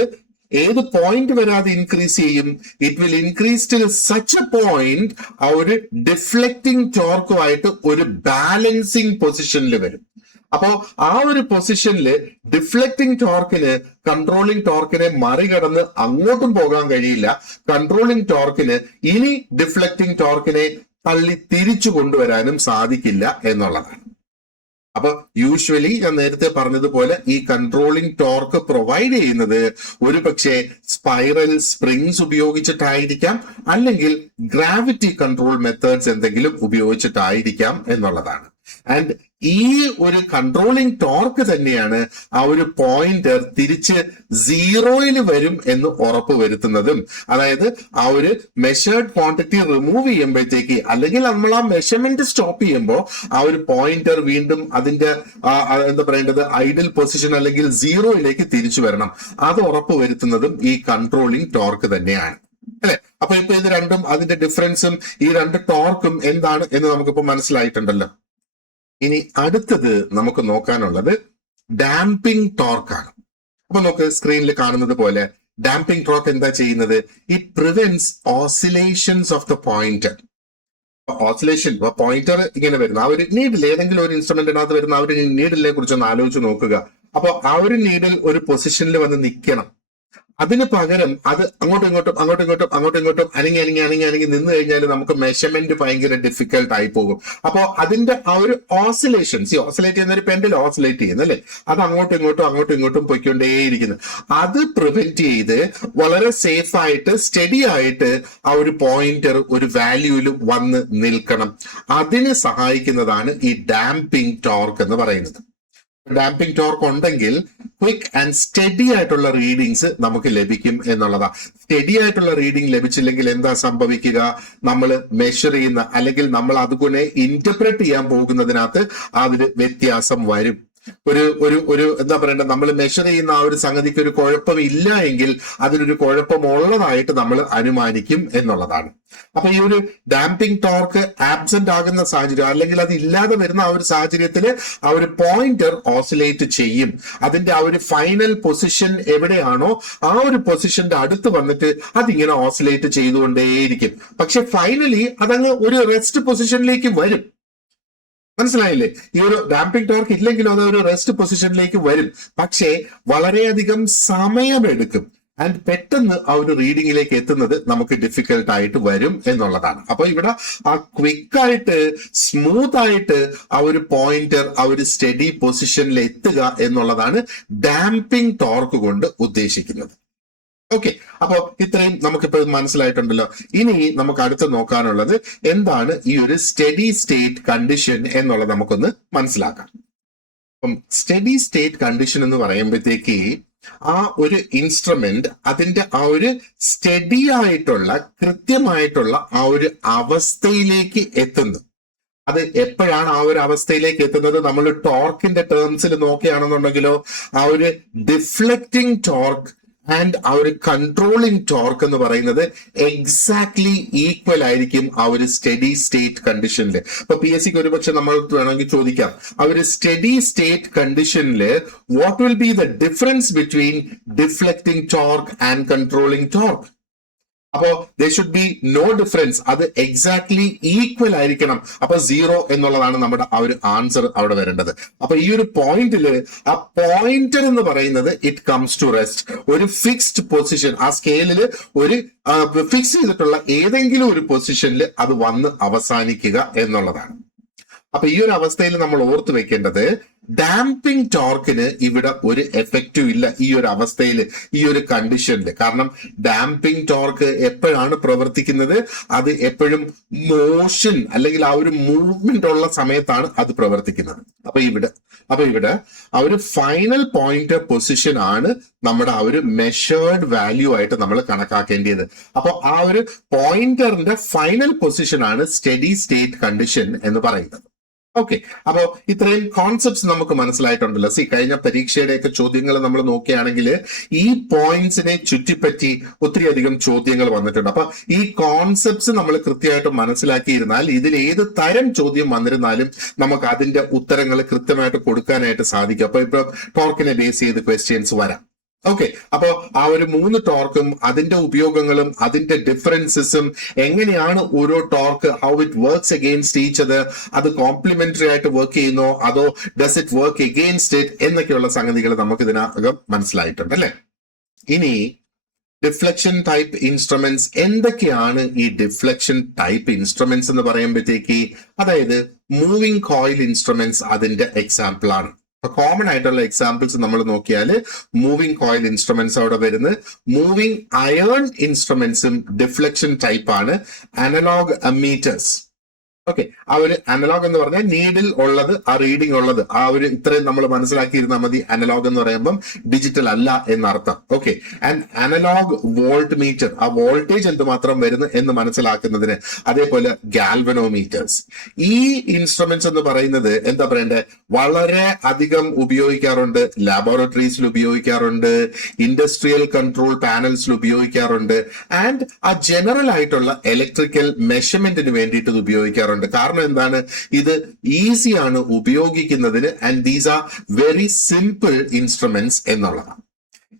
ഏത് പോയിന്റ് വരെ അത് ഇൻക്രീസ് ചെയ്യും? It will increase till such A point ആ ഒരു ഡിഫ്ലക്റ്റിംഗ് ടോർക്കുമായിട്ട് ഒരു ബാലൻസിങ് പൊസിഷനിൽ വരും. അപ്പോ ആ ഒരു പൊസിഷനിൽ ഡിഫ്ലക്റ്റിംഗ് ടോർക്കിന് കൺട്രോളിംഗ് ടോർക്കിനെ മറികടന്ന് അങ്ങോട്ടും പോകാൻ കഴിയില്ല. കൺട്രോളിംഗ് ടോർക്കിന് ഇനി ഡിഫ്ലക്റ്റിംഗ് ടോർക്കിനെ തള്ളി തിരിച്ചു കൊണ്ടുവരാനും സാധിക്കില്ല എന്നുള്ളതാണ്. അപ്പൊ യൂഷ്വലി ഞാൻ നേരത്തെ പറഞ്ഞതുപോലെ ഈ കൺട്രോളിംഗ് ടോർക്ക് പ്രൊവൈഡ് ചെയ്യുന്നത് ഒരു പക്ഷേ സ്പൈറൽ സ്പ്രിങ്സ് ഉപയോഗിച്ചിട്ടായിരിക്കാം, അല്ലെങ്കിൽ ഗ്രാവിറ്റി കൺട്രോൾ മെത്തേഡ്സ് എന്തെങ്കിലും ഉപയോഗിച്ചിട്ടായിരിക്കാം എന്നുള്ളതാണ്. ആൻഡ് ഈ ഒരു കൺട്രോളിംഗ് ടോർക്ക് തന്നെയാണ് ആ ഒരു പോയിന്റർ തിരിച്ച് സീറോയിൽ വരും എന്ന് ഉറപ്പ് വരുത്തുന്നതും. അതായത് ആ ഒരു മെഷേർഡ് ക്വാണ്ടിറ്റി റിമൂവ് ചെയ്യുമ്പോഴത്തേക്ക് അല്ലെങ്കിൽ നമ്മൾ ആ മെഷർമെന്റ് സ്റ്റോപ്പ് ചെയ്യുമ്പോൾ ആ ഒരു പോയിന്റർ വീണ്ടും അതിന്റെ എന്താ പറയേണ്ടത് ഐഡിൽ പൊസിഷൻ അല്ലെങ്കിൽ സീറോയിലേക്ക് തിരിച്ചു വരണം. അത് ഉറപ്പ് വരുത്തുന്നതും ഈ കൺട്രോളിംഗ് ടോർക്ക് തന്നെയാണ്, അല്ലെ? അപ്പൊ ഇപ്പൊ ഇത് രണ്ടും അതിന്റെ ഡിഫറൻസും ഈ രണ്ട് ടോർക്കും എന്താണ് എന്ന് നമുക്കിപ്പോ മനസ്സിലായിട്ടുണ്ടല്ലോ. ഇനി അടുത്തത് നമുക്ക് നോക്കാനുള്ളത് ഡാമ്പിംഗ് ടോർക്കാണ്. അപ്പൊ നമുക്ക് സ്ക്രീനിൽ കാണുന്നത് പോലെ ഡാമ്പിംഗ് ടോർക്ക് എന്താ ചെയ്യുന്നത്? It prevents oscillations of the pointer. Oscillation pointer ഇങ്ങനെ വരുന്ന ആ ഒരു നീഡിൽ, ഏതെങ്കിലും ഒരു ഇൻസ്ട്രുമെന്റിനകത്ത് വരുന്ന ആ ഒരു നീഡിലിനെ കുറിച്ച് ഒന്ന് ആലോചിച്ച് നോക്കുക. അപ്പൊ ആ ഒരു നീഡിൽ ഒരു പൊസിഷനിൽ വന്ന് നിൽക്കണം. അതിന് പകരം അത് അങ്ങോട്ടും ഇങ്ങോട്ടും അനങ്ങി നിന്ന് കഴിഞ്ഞാൽ നമുക്ക് മെഷർമെന്റ് ഭയങ്കര ഡിഫിക്കൽട്ട് ആയി പോകും. അപ്പോ അതിന്റെ ആ ഒരു ഓസിലേഷൻസ്, ഓസിലേറ്റ് ചെയ്യുന്ന ഒരു പെൻഡിൽ ഓസിലേറ്റ് ചെയ്യുന്നു, അല്ലെ? അത് അങ്ങോട്ടും ഇങ്ങോട്ടും പൊയ്ക്കൊണ്ടേയിരിക്കുന്നു. അത് പ്രിവെന്റ് ചെയ്ത് വളരെ സേഫ് ആയിട്ട് സ്റ്റഡി ആയിട്ട് ആ ഒരു പോയിന്റർ ഒരു വാല്യൂവിൽ വന്ന് നിൽക്കണം. അതിന് സഹായിക്കുന്നതാണ് ഈ ഡാമ്പിംഗ് ടോർക്ക് എന്ന് പറയുന്നത്. ഡാമ്പിംഗ് ടോർക്ക് ഉണ്ടെങ്കിൽ ക്വിക്ക് ആൻഡ് സ്റ്റഡി ആയിട്ടുള്ള റീഡിങ്സ് നമുക്ക് ലഭിക്കും എന്നുള്ളതാ. സ്റ്റഡി ആയിട്ടുള്ള റീഡിംഗ് ലഭിച്ചില്ലെങ്കിൽ എന്താ സംഭവിക്കുക? നമ്മൾ മെഷർ ചെയ്യുന്ന അല്ലെങ്കിൽ നമ്മൾ അതുപോലെ ഇന്റർപ്രറ്റ് ചെയ്യാൻ പോകുന്നതിനകത്ത് അതിന് വ്യത്യാസം വരും. ഒരു എന്താ പറയണ്ടത്, നമ്മൾ മെഷർ ചെയ്യുന്ന ആ ഒരു സംഗതിക്ക് ഒരു കുഴപ്പം ഇല്ല എങ്കിൽ അതിനൊരു കുഴപ്പമുള്ളതായിട്ട് നമ്മൾ അനുമാനിക്കും എന്നുള്ളതാണ്. അപ്പൊ ഈ ഒരു ഡാമ്പിംഗ് ടോർക്ക് ആബ്സെന്റ് ആകുന്ന സാഹചര്യം അല്ലെങ്കിൽ അത് ഇല്ലാതെ വരുന്ന ആ ഒരു സാഹചര്യത്തിൽ ആ ഒരു പോയിന്റർ ഓസിലേറ്റ് ചെയ്യും. അതിന്റെ ആ ഒരു ഫൈനൽ പൊസിഷൻ എവിടെയാണോ ആ ഒരു പൊസിഷന്റെ അടുത്ത് വന്നിട്ട് അതിങ്ങനെ ഓസിലേറ്റ് ചെയ്തുകൊണ്ടേയിരിക്കും. പക്ഷെ ഫൈനലി അതങ്ങ് ഒരു റെസ്റ്റ് പൊസിഷനിലേക്ക് വരും. മനസ്സിലായില്ലേ? ഈ ഒരു ഡാമ്പിംഗ് ടോർക്ക് ഇല്ലെങ്കിലും അത് ഒരു റെസ്റ്റ് പൊസിഷനിലേക്ക് വരും. പക്ഷേ വളരെയധികം സമയമെടുക്കും. ആൻഡ് പെട്ടെന്ന് ആ ഒരു റീഡിങ്ങിലേക്ക് എത്തുന്നത് നമുക്ക് ഡിഫിക്കൽട്ട് ആയിട്ട് വരും എന്നുള്ളതാണ്. അപ്പൊ ഇവിടെ ആ ക്വിക്കായിട്ട് സ്മൂത്ത് ആയിട്ട് ആ ഒരു പോയിന്റർ ആ ഒരു സ്റ്റഡി പൊസിഷനിൽ എത്തുക എന്നുള്ളതാണ് ഡാമ്പിംഗ് ടോർക്ക് കൊണ്ട് ഉദ്ദേശിക്കുന്നത്. ഓക്കെ, അപ്പൊ ഇത്രയും നമുക്കിപ്പോ മനസ്സിലായിട്ടുണ്ടല്ലോ. ഇനി നമുക്ക് അടുത്ത് നോക്കാനുള്ളത് എന്താണ് ഈ ഒരു സ്റ്റഡി സ്റ്റേറ്റ് കണ്ടീഷൻ എന്നുള്ളത് നമുക്കൊന്ന് മനസ്സിലാക്കാം. അപ്പം സ്റ്റഡി സ്റ്റേറ്റ് കണ്ടീഷൻ എന്ന് പറയുമ്പോഴത്തേക്ക് ആ ഒരു ഇൻസ്ട്രുമെന്റ് അതിന്റെ ആ ഒരു സ്റ്റഡി ആയിട്ടുള്ള കൃത്യമായിട്ടുള്ള ആ ഒരു അവസ്ഥയിലേക്ക് എത്തുന്നു. അത് എപ്പോഴാണ് ആ ഒരു അവസ്ഥയിലേക്ക് എത്തുന്നത്? നമ്മൾ ടോർക്കിന്റെ ടേംസിൽ നോക്കുകയാണെന്നുണ്ടെങ്കിലോ ആ ഒരു ഡിഫ്ലക്റ്റിംഗ് ടോർക്ക് ആൻഡ് ആ ഒരു കൺട്രോളിംഗ് ടോർക്ക് എന്ന് പറയുന്നത് എക്സാക്ട്ലി ഈക്വൽ ആയിരിക്കും ആ ഒരു സ്റ്റഡി സ്റ്റേറ്റ് കണ്ടീഷനിൽ. അപ്പൊ PSCക്ക് ഒരുപക്ഷെ നമ്മൾ വേണമെങ്കിൽ ചോദിക്കാം, ആ ഒരു സ്റ്റഡി സ്റ്റേറ്റ് കണ്ടീഷനിൽ what will be the difference between deflecting torque and controlling torque? അപ്പോ they should be no difference, അത് എക്സാക്ട്ലി ഈക്വൽ ആയിരിക്കണം. അപ്പൊ 0 എന്നുള്ളതാണ് നമ്മുടെ ആ ഒരു ആൻസർ അവിടെ വരേണ്ടത്. അപ്പൊ ഈ ഒരു പോയിന്റില് ആ പോയിന്റർ എന്ന് പറയുന്നത് ഇറ്റ് കംസ് ടു റെസ്റ്റ്, ഒരു ഫിക്സ്ഡ് പൊസിഷൻ, ആ സ്കെയിലിൽ ഒരു ഫിക്സ് ചെയ്തിട്ടുള്ള ഏതെങ്കിലും ഒരു പൊസിഷനിൽ അത് വന്ന് അവസാനിക്കുക എന്നുള്ളതാണ്. അപ്പൊ ഈ ഒരു അവസ്ഥയിൽ നമ്മൾ ഓർത്ത് വെക്കേണ്ടത് ഡാമ്പിംഗ് ടോർക്കിന് ഇവിടെ ഒരു എഫക്റ്റും ഇല്ല ഈ ഒരു അവസ്ഥയിൽ, ഈ ഒരു കണ്ടീഷനിൽ. കാരണം ഡാമ്പിംഗ് ടോർക്ക് എപ്പോഴാണ് പ്രവർത്തിക്കുന്നത്? അത് എപ്പോഴും മോഷൻ അല്ലെങ്കിൽ ആ ഒരു മൂവ്മെന്റ് ഉള്ള സമയത്താണ് അത് പ്രവർത്തിക്കുന്നത്. അപ്പൊ ഇവിടെ ആ ഒരു ഫൈനൽ പോയിന്റ് പൊസിഷൻ ആണ് നമ്മുടെ ആ ഒരു മെഷേർഡ് വാല്യൂ ആയിട്ട് നമ്മൾ കണക്കാക്കേണ്ടത്. അപ്പൊ ആ ഒരു പോയിന്ററിന്റെ ഫൈനൽ പൊസിഷൻ ആണ് സ്റ്റഡി സ്റ്റേറ്റ് കണ്ടീഷൻ എന്ന് പറയുന്നത്. ഓക്കെ, അപ്പോ ഇത്രയും കോൺസെപ്റ്റ്സ് നമുക്ക് മനസ്സിലായിട്ടുണ്ടല്ലോ. കഴിഞ്ഞ പരീക്ഷയുടെയൊക്കെ ചോദ്യങ്ങൾ നമ്മൾ നോക്കുകയാണെങ്കിൽ ഈ പോയിന്റ്സിനെ ചുറ്റിപ്പറ്റി ഒത്തിരി അധികം ചോദ്യങ്ങൾ വന്നിട്ടുണ്ട്. അപ്പൊ ഈ കോൺസെപ്റ്റ്സ് നമ്മൾ കൃത്യമായിട്ട് മനസ്സിലാക്കിയിരുന്നാൽ ഇതിൽ ഏത് തരം ചോദ്യം വന്നിരുന്നാലും നമുക്ക് അതിന്റെ ഉത്തരങ്ങൾ കൃത്യമായിട്ട് കൊടുക്കാനായിട്ട് സാധിക്കും. അപ്പൊ ഇപ്പൊ ടോർക്കിനെ ബേസ് ചെയ്ത് ക്വസ്റ്റ്യൻസ് വരാം. ഓക്കെ, അപ്പോ ആ ഒരു 3 ടോർക്കും അതിന്റെ ഉപയോഗങ്ങളും അതിന്റെ ഡിഫറൻസസും എങ്ങനെയാണ് ഓരോ torque, how it works against each other, അത് കോംപ്ലിമെന്ററി ആയിട്ട് വർക്ക് ചെയ്യുന്നോ അതോ does it work against it എന്നൊക്കെയുള്ള സംഗതികൾ നമുക്ക് ഇതിനകം മനസ്സിലായിട്ടുണ്ട് അല്ലെ. ഇനി ഡിഫ്ലക്ഷൻ ടൈപ്പ് ഇൻസ്ട്രുമെന്റ്സ് എന്തൊക്കെയാണ്? ഈ ഡിഫ്ലക്ഷൻ ടൈപ്പ് ഇൻസ്ട്രുമെന്റ്സ് എന്ന് പറയുമ്പോഴത്തേക്ക് അതായത് മൂവിംഗ് കോയിൽ ഇൻസ്ട്രുമെന്റ്സ് അതിന്റെ എക്സാമ്പിൾ ആണ്. കോമൺ ആയിട്ടുള്ള എക്സാമ്പിൾസ് നമ്മൾ നോക്കിയാൽ മൂവിംഗ് കോയിൽ ഇൻസ്ട്രുമെന്റ്സ് അവിടെ വരുന്നത്. മൂവിംഗ് അയേൺ ഇൻസ്ട്രുമെന്റ്സും ഡിഫ്ലക്ഷൻ ടൈപ്പ് ആണ്. അനലോഗ് അമ്മീറ്റേഴ്സ്, ഓക്കെ, ആ ഒരു അനലോഗ് എന്ന് പറഞ്ഞാൽ നീഡിൽ ഉള്ളത് ആ റീഡിംഗ് ഉള്ളത്, ആ ഒരു ഇത്രയും നമ്മൾ മനസ്സിലാക്കിയിരുന്നാൽ മതി. അനലോഗ് എന്ന് പറയുമ്പം ഡിജിറ്റൽ അല്ല എന്നർത്ഥം. Okay, and analogue voltmeter, ആ വോൾട്ടേജ് എന്തുമാത്രം വരുന്നു എന്ന് മനസ്സിലാക്കുന്നതിന്. അതേപോലെ ഗാൽവനോമീറ്റേഴ്സ്. ഈ ഇൻസ്ട്രുമെന്റ്സ് എന്ന് പറയുന്നത് എന്താ പറയണ്ടേ, വളരെ അധികം ഉപയോഗിക്കാറുണ്ട്. ലാബോറട്ടറീസിൽ ഉപയോഗിക്കാറുണ്ട്, ഇൻഡസ്ട്രിയൽ കൺട്രോൾ പാനൽസിൽ ഉപയോഗിക്കാറുണ്ട്, ആൻഡ് ആ ജനറൽ ആയിട്ടുള്ള ഇലക്ട്രിക്കൽ മെഷർമെന്റിന് വേണ്ടിയിട്ട് ഇത് ഉപയോഗിക്കാറുണ്ട്. കാരണം എന്താണ്, ഇത് ഈസിയാണ് ഉപയോഗിക്കുന്നതിന് and these are very simple instruments എന്നുള്ളതാണ്.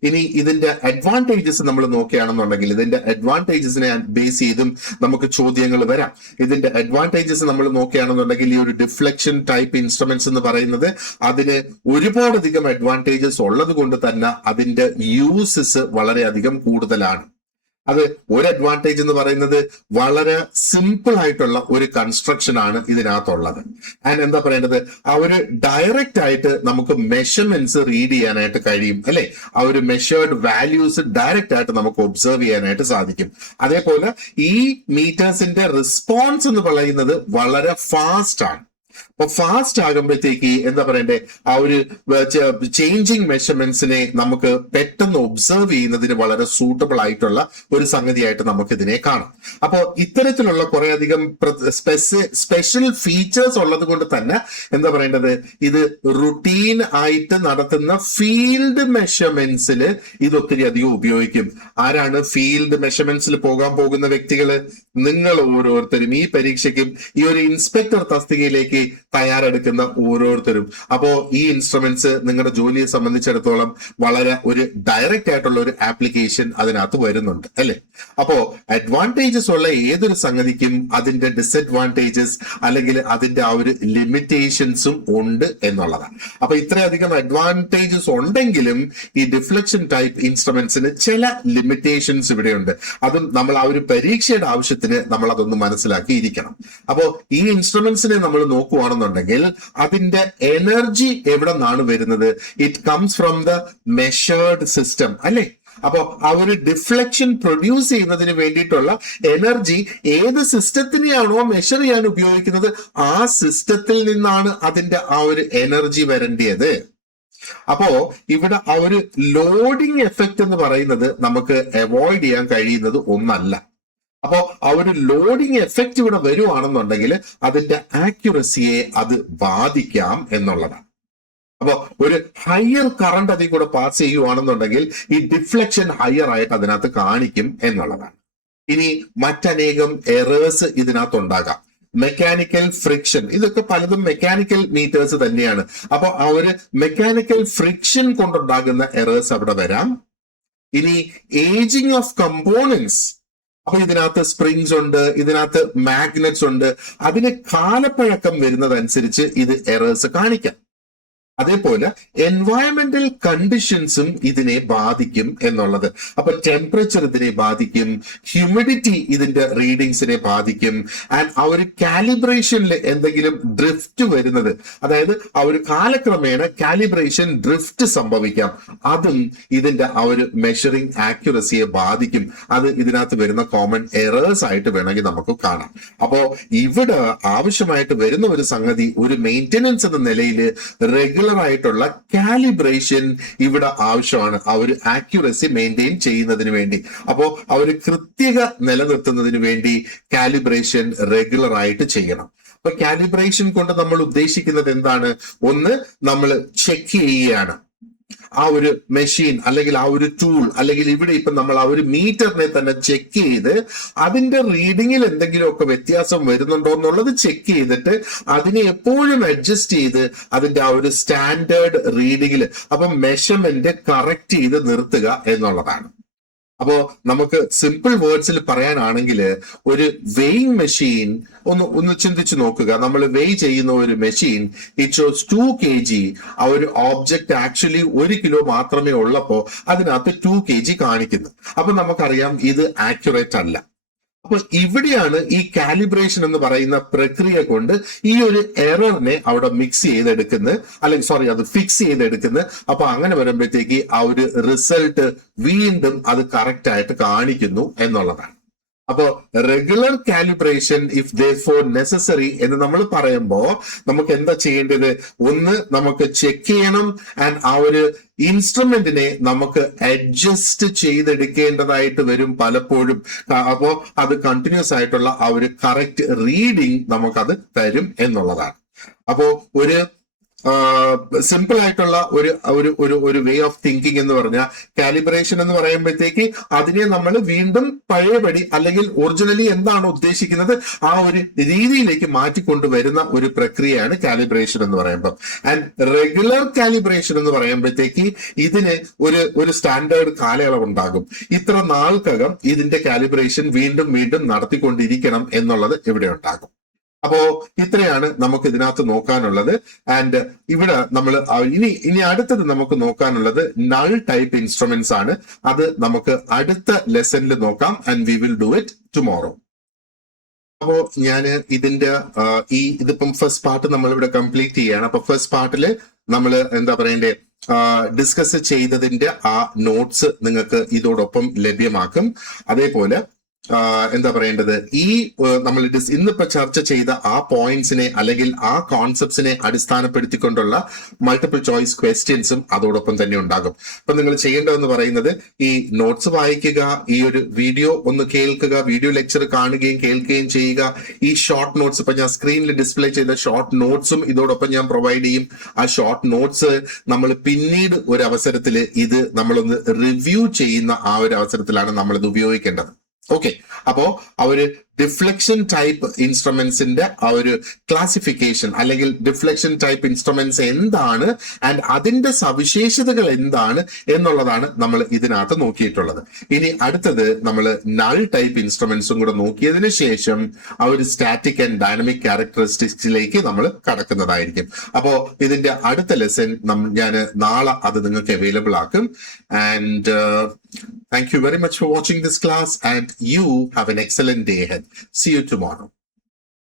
ഇനി ഇതിന്റെ അഡ്വാൻറ്റേജസ് നമ്മൾ നോക്കുകയാണെന്നുണ്ടെങ്കിൽ ഇതിന്റെ അഡ്വാൻറ്റേജസിനെ ബേസ് ചെയ്തും നമുക്ക് ചോദ്യങ്ങൾ വരാം. ഇതിന്റെ അഡ്വാൻറ്റേജസ് നമ്മൾ നോക്കുകയാണെന്നുണ്ടെങ്കിൽ ഈ ഒരു ഡിഫ്ലക്ഷൻ ടൈപ്പ് ഇൻസ്ട്രുമെന്റ്സ് എന്ന് പറയുന്നത് അതിന് ഒരുപാടധികം അഡ്വാൻറ്റേജസ് ഉള്ളത് കൊണ്ട് തന്നെ അതിന്റെ യൂസസ് വളരെയധികം കൂടുതലാണ്. അത് ഒരു അഡ്വാൻറ്റേജ് എന്ന് പറയുന്നത് വളരെ സിമ്പിൾ ആയിട്ടുള്ള ഒരു കൺസ്ട്രക്ഷൻ ആണ് ഇതിനകത്തുള്ളത്. ആൻഡ് എന്താ പറയേണ്ടത്, ആ ഒരു ഡയറക്റ്റ് ആയിട്ട് നമുക്ക് മെഷർമെന്റ്സ് റീഡ് ചെയ്യാനായിട്ട് കഴിയും അല്ലെ. ആ ഒരു മെഷേർഡ് വാല്യൂസ് ഡയറക്റ്റ് ആയിട്ട് നമുക്ക് ഒബ്സർവ് ചെയ്യാനായിട്ട് സാധിക്കും. അതേപോലെ ഈ മീറ്റേഴ്സിന്റെ റെസ്പോൺസ് എന്ന് പറയുന്നത് വളരെ ഫാസ്റ്റ് ആണ്. അപ്പൊ ഫാസ്റ്റ് ആകുമ്പോഴത്തേക്ക് എന്താ പറയണ്ടേ, ആ ഒരു ചേഞ്ചിങ് മെഷർമെന്റ്സിനെ നമുക്ക് പെട്ടെന്ന് ഒബ്സർവ് ചെയ്യുന്നതിന് വളരെ സൂട്ടബിൾ ആയിട്ടുള്ള ഒരു സംഗതിയായിട്ട് നമുക്ക് ഇതിനെ കാണാം. അപ്പോ ഇത്തരത്തിലുള്ള കുറെ അധികം സ്പെഷ്യൽ ഫീച്ചേഴ്സ് ഉള്ളത് കൊണ്ട് തന്നെ എന്താ പറയേണ്ടത്, ഇത് റുട്ടീൻ ആയിട്ട് നടത്തുന്ന ഫീൽഡ് മെഷർമെന്റ്സിൽ ഇത് ഒത്തിരി അധികം ഉപയോഗിക്കും. ആരാണ് ഫീൽഡ് മെഷർമെന്റ്സിൽ പോകാൻ പോകുന്ന വ്യക്തികള്? നിങ്ങൾ ഓരോരുത്തരും ഈ പരീക്ഷയ്ക്കും ഈ ഒരു ഇൻസ്പെക്ടർ തസ്തികയിലേക്ക് തയ്യാറെടുക്കുന്ന ഓരോരുത്തരും. അപ്പോ ഈ ഇൻസ്ട്രുമെന്റ്സ് നിങ്ങളുടെ ജോലിയെ സംബന്ധിച്ചിടത്തോളം വളരെ ഒരു ഡയറക്റ്റ് ആയിട്ടുള്ള ഒരു ആപ്ലിക്കേഷൻ അതിനകത്ത് വരുന്നുണ്ട് അല്ലെ. അപ്പോ അഡ്വാൻറ്റേജസ് ഉള്ള ഏതൊരു സംഗതിക്കും അതിന്റെ ഡിസഡ്വാൻറ്റേജസ് അല്ലെങ്കിൽ അതിന്റെ ആ ഒരു ലിമിറ്റേഷൻസും ഉണ്ട് എന്നുള്ളതാണ്. അപ്പൊ ഇത്രയധികം അഡ്വാൻറ്റേജസ് ഉണ്ടെങ്കിലും ഈ ഡിഫ്ലക്ഷൻ ടൈപ്പ് ഇൻസ്ട്രുമെന്റ്സിന് ചില ലിമിറ്റേഷൻസ് ഇവിടെയുണ്ട്. അതും നമ്മൾ ആ ഒരു പരീക്ഷയുടെ ആവശ്യത്തിന് നമ്മൾ അതൊന്ന് മനസ്സിലാക്കിയിരിക്കണം. അപ്പോ ഈ ഇൻസ്ട്രുമെന്റ്സിനെ നമ്മൾ നോക്കുകയാണെന്നുണ്ടെങ്കിൽ അതിന്റെ എനർജി എവിടെ നിന്നാണ് വരുന്നത്? It comes from the measured system അല്ലെ. അപ്പോ ആ ഒരു ഡിഫ്ലക്ഷൻ പ്രൊഡ്യൂസ് ചെയ്യുന്നതിന് വേണ്ടിയിട്ടുള്ള എനർജി ഏത് സിസ്റ്റത്തിനെയാണോ മെഷർ ചെയ്യാൻ ഉപയോഗിക്കുന്നത് ആ സിസ്റ്റത്തിൽ നിന്നാണ് അതിന്റെ ആ ഒരു എനർജി വരേണ്ടത്. അപ്പോ ഇവിടെ ആ ഒരു ലോഡിംഗ് എഫക്റ്റ് എന്ന് പറയുന്നത് നമുക്ക് അവോയ്ഡ് ചെയ്യാൻ കഴിയുന്നത് ഒന്നല്ല. അപ്പോ ആ ഒരു ലോഡിംഗ് എഫക്റ്റ് ഇവിടെ വരുവാണെന്നുണ്ടെങ്കിൽ അതിന്റെ ആക്യുറസിയെ അത് ബാധിക്കാം എന്നുള്ളതാണ്. അപ്പൊ ഒരു ഹയർ കറണ്ട് അതിൽ കൂടെ പാസ് ചെയ്യുവാണെന്നുണ്ടെങ്കിൽ ഈ ഡിഫ്ലക്ഷൻ ഹയർ ആയിട്ട് അതിനകത്ത് കാണിക്കും എന്നുള്ളതാണ്. ഇനി മറ്റനേകം എറേഴ്സ് ഇതിനകത്ത് ഉണ്ടാകാം. മെക്കാനിക്കൽ ഫ്രിക്ഷൻ, ഇതൊക്കെ പലതും മെക്കാനിക്കൽ മീറ്റേഴ്സ് തന്നെയാണ്. അപ്പൊ ആ ഒരു മെക്കാനിക്കൽ ഫ്രിക്ഷൻ കൊണ്ടുണ്ടാകുന്ന എറേഴ്സ് അവിടെ വരാം. ഇനി ഏജിങ് ഓഫ് കമ്പോണൻസ്, അപ്പൊ ഇതിനകത്ത് സ്പ്രിങ്സ് ഉണ്ട്, ഇതിനകത്ത് മാഗ്നറ്റ്സ് ഉണ്ട്, അതിന് കാലപ്പഴക്കം വരുന്നതനുസരിച്ച് ഇത് എറേഴ്സ് കാണിക്കാം. അതേപോലെ എൻവയറമെന്റൽ കണ്ടീഷൻസും ഇതിനെ ബാധിക്കും എന്നുള്ളത്. അപ്പൊ ടെമ്പറേച്ചർ ഇതിനെ ബാധിക്കും, ഹ്യൂമിഡിറ്റി ഇതിന്റെ റീഡിങ്സിനെ ബാധിക്കും, ആൻഡ് ആ ഒരു കാലിബ്രേഷനിൽ എന്തെങ്കിലും ഡ്രിഫ്റ്റ് വരുന്നത്, അതായത് ആ ഒരു കാലക്രമേണ കാലിബ്രേഷൻ ഡ്രിഫ്റ്റ് സംഭവിക്കാം, അതും ഇതിന്റെ ആ ഒരു മെഷറിംഗ് ആക്യുറസിയെ ബാധിക്കും. അത് ഇതിനകത്ത് വരുന്ന കോമൺ എറേഴ്സ് ആയിട്ട് വേണമെങ്കിൽ നമുക്ക് കാണാം. അപ്പോ ഇവിടെ ആവശ്യമായിട്ട് വരുന്ന ഒരു സംഗതി, ഒരു മെയിൻ്റെനൻസ് എന്ന നിലയിൽ റെഗുലർ ആയിട്ടുള്ള കാലിബ്രേഷൻ ഇവിടെ ആവശ്യമാണ്, ആ ഒരു ആക്യുറസി മെയിൻറ്റെയിൻ ചെയ്യുന്നതിന് വേണ്ടി. അപ്പോ ആ ഒരു കൃത്യത നിലനിർത്തുന്നതിന് വേണ്ടി കാലിബ്രേഷൻ റെഗുലർ ആയിട്ട് ചെയ്യണം. അപ്പൊ കാലിബ്രേഷൻ കൊണ്ട് നമ്മൾ ഉദ്ദേശിക്കുന്നത് എന്താണ്? ഒന്ന്, നമ്മൾ ചെക്ക് ചെയ്യുകയാണ് ആ ഒരു മെഷീൻ അല്ലെങ്കിൽ ആ ഒരു ടൂൾ, അല്ലെങ്കിൽ ഇവിടെ ഇപ്പൊ നമ്മൾ ആ ഒരു മീറ്ററിനെ തന്നെ ചെക്ക് ചെയ്ത് അതിന്റെ റീഡിങ്ങിൽ എന്തെങ്കിലുമൊക്കെ വ്യത്യാസം വരുന്നുണ്ടോ എന്നുള്ളത് ചെക്ക് ചെയ്തിട്ട് അതിനെ എപ്പോഴും അഡ്ജസ്റ്റ് ചെയ്ത് അതിന്റെ ആ ഒരു സ്റ്റാൻഡേർഡ് റീഡിങ്ങിൽ അപ്പൊ മെഷർമെന്റ് കറക്റ്റ് ചെയ്ത് നിർത്തുക എന്നുള്ളതാണ്. അപ്പോ നമുക്ക് സിമ്പിൾ വേർഡ്സിൽ പറയാനാണെങ്കിൽ ഒരു വെയിങ് മെഷീൻ ഒന്ന് ചിന്തിച്ചു നോക്കുക. നമ്മൾ വെയ് ചെയ്യുന്ന ഒരു മെഷീൻ, ഇറ്റ് ഷോസ് 2 kg. ആ ഒരു ഓബ്ജക്റ്റ് ആക്ച്വലി 1 കിലോ മാത്രമേ ഉള്ളപ്പോ അതിനകത്ത് 2 kg കാണിക്കുന്നു. അപ്പൊ നമുക്കറിയാം ഇത് ആക്യുറേറ്റ് അല്ല. അപ്പൊ ഇവിടെയാണ് ഈ കാലിബ്രേഷൻ എന്ന് പറയുന്ന പ്രക്രിയ കൊണ്ട് ഈ ഒരു എററിനെ അവിടെ മിക്സ് ചെയ്തെടുക്കുന്നത്, അല്ലെങ്കിൽ അത് ഫിക്സ് ചെയ്തെടുക്കുന്നത്. അപ്പൊ അങ്ങനെ വരുമ്പോഴത്തേക്ക് ആ ഒരു റിസൾട്ട് വീണ്ടും അത് കറക്റ്റ് ആയിട്ട് കാണിക്കുന്നു എന്നുള്ളതാണ്. അപ്പോ regular calibration if therefore necessary എന്ന് നമ്മൾ പറയുമ്പോ നമുക്ക് എന്താ ചെയ്യേണ്ടത്? ഒന്ന്, നമുക്ക് ചെക്ക് ചെയ്യണം, ആൻഡ് ആ ഒരു ഇൻസ്ട്രുമെന്റിനെ നമുക്ക് അഡ്ജസ്റ്റ് ചെയ്തെടുക്കേണ്ടതായിട്ട് വരും പലപ്പോഴും. അപ്പോ അത് കണ്ടിന്യൂസ് ആയിട്ടുള്ള ആ ഒരു കറക്റ്റ് റീഡിങ് നമുക്കത് തരും എന്നുള്ളതാണ്. അപ്പോ ഒരു സിമ്പിൾ ആയിട്ടുള്ള ഒരു വേ ഓഫ് തിങ്കിങ് എന്ന് പറഞ്ഞാൽ കാലിബ്രേഷൻ എന്ന് പറയുമ്പോഴത്തേക്ക് അതിനെ നമ്മൾ വീണ്ടും പഴയപടി അല്ലെങ്കിൽ ഒറിജിനലി എന്താണ് ഉദ്ദേശിക്കുന്നത് ആ ഒരു രീതിയിലേക്ക് മാറ്റിക്കൊണ്ടുവരുന്ന ഒരു പ്രക്രിയയാണ് കാലിബ്രേഷൻ എന്ന് പറയുമ്പോൾ. ആൻഡ് റെഗുലർ കാലിബ്രേഷൻ എന്ന് പറയുമ്പോഴത്തേക്ക് ഇതിന് ഒരു സ്റ്റാൻഡേർഡ് കാലയളവ് ഉണ്ടാകും. ഇത്ര നാൾക്കകം ഇതിന്റെ കാലിബ്രേഷൻ വീണ്ടും വീണ്ടും നടത്തിക്കൊണ്ടിരിക്കണം എന്നുള്ളത് ഇവിടെ ഉണ്ടാകും. അപ്പോ ഇത്രയാണ് നമുക്ക് ഇതിനകത്ത് നോക്കാനുള്ളത്. ആൻഡ് ഇവിടെ നമ്മൾ ഇനി അടുത്തത് നമുക്ക് നോക്കാനുള്ളത് നൾ ടൈപ്പ് ഇൻസ്ട്രുമെന്റ്സ് ആണ്. അത് നമുക്ക് അടുത്ത ലെസണിൽ നോക്കാം, and we will do it tomorrow. അപ്പോ ഞാൻ ഇതിപ്പം ഫസ്റ്റ് പാർട്ട് നമ്മൾ ഇവിടെ കംപ്ലീറ്റ് ചെയ്യാണ്. അപ്പൊ ഫസ്റ്റ് പാർട്ടില് നമ്മൾ എന്താ പറയണ്ടേ, ഡിസ്കസ് ചെയ്തതിന്റെ ആ നോട്ട്സ് നിങ്ങൾക്ക് ഇതോടൊപ്പം ലഭ്യമാക്കും. അതേപോലെ എന്താ പറയേണ്ടത്, നമ്മൾ ഇന്നിപ്പോ ചർച്ച ചെയ്ത ആ പോയിന്റ്സിനെ അല്ലെങ്കിൽ ആ കോൺസെപ്റ്റ്സിനെ അടിസ്ഥാനപ്പെടുത്തിക്കൊണ്ടുള്ള മൾട്ടിപ്പിൾ ചോയ്സ് ക്വസ്റ്റ്യൻസും അതോടൊപ്പം തന്നെ ഉണ്ടാകും. അപ്പൊ നിങ്ങൾ ചെയ്യേണ്ടതെന്ന് പറയുന്നത് ഈ നോട്ട്സ് വായിക്കുക, ഈ ഒരു വീഡിയോ ഒന്ന് കേൾക്കുക, വീഡിയോ ലെക്ചർ കാണുകയും കേൾക്കുകയും ചെയ്യുക. ഈ ഷോർട്ട് നോട്ട്സ് ഇപ്പൊ ഞാൻ സ്ക്രീനിൽ ഡിസ്പ്ലേ ചെയ്ത ഷോർട്ട് നോട്ട്സും ഇതോടൊപ്പം ഞാൻ പ്രൊവൈഡ് ചെയ്യും. ആ ഷോർട്ട് നോട്ട്സ് നമ്മൾ പിന്നീട് ഒരു അവസരത്തിൽ ഇത് നമ്മളൊന്ന് റിവ്യൂ ചെയ്യുന്ന ആ ഒരു അവസരത്തിലാണ് നമ്മളിത് ഉപയോഗിക്കേണ്ടത്. ഓക്കെ, അപ്പോ ആ ഒരു ഡിഫ്ലക്ഷൻ ടൈപ്പ് ഇൻസ്ട്രുമെന്റ്സിന്റെ ആ ഒരു ക്ലാസിഫിക്കേഷൻ അല്ലെങ്കിൽ ഡിഫ്ലക്ഷൻ ടൈപ്പ് ഇൻസ്ട്രുമെന്റ്സ് എന്താണ് ആൻഡ് അതിന്റെ സവിശേഷതകൾ എന്താണ് എന്നുള്ളതാണ് നമ്മൾ ഇതിനകത്ത് നോക്കിയിട്ടുള്ളത്. ഇനി അടുത്തത് നമ്മൾ നൾ ടൈപ്പ് ഇൻസ്ട്രുമെന്റ്സും കൂടെ നോക്കിയതിനു ശേഷം ആ ഒരു സ്റ്റാറ്റിക് ആൻഡ് ഡൈനമിക് ക്യാരക്ടറിസ്റ്റിക്സിലേക്ക് നമ്മൾ കടക്കുന്നതായിരിക്കും. അപ്പോ ഇതിന്റെ അടുത്ത ലെസൺ ഞാൻ നാളെ അത് നിങ്ങൾക്ക് അവൈലബിൾ ആക്കും. And thank you very much for watching this class, and you have an excellent day ahead. See you tomorrow.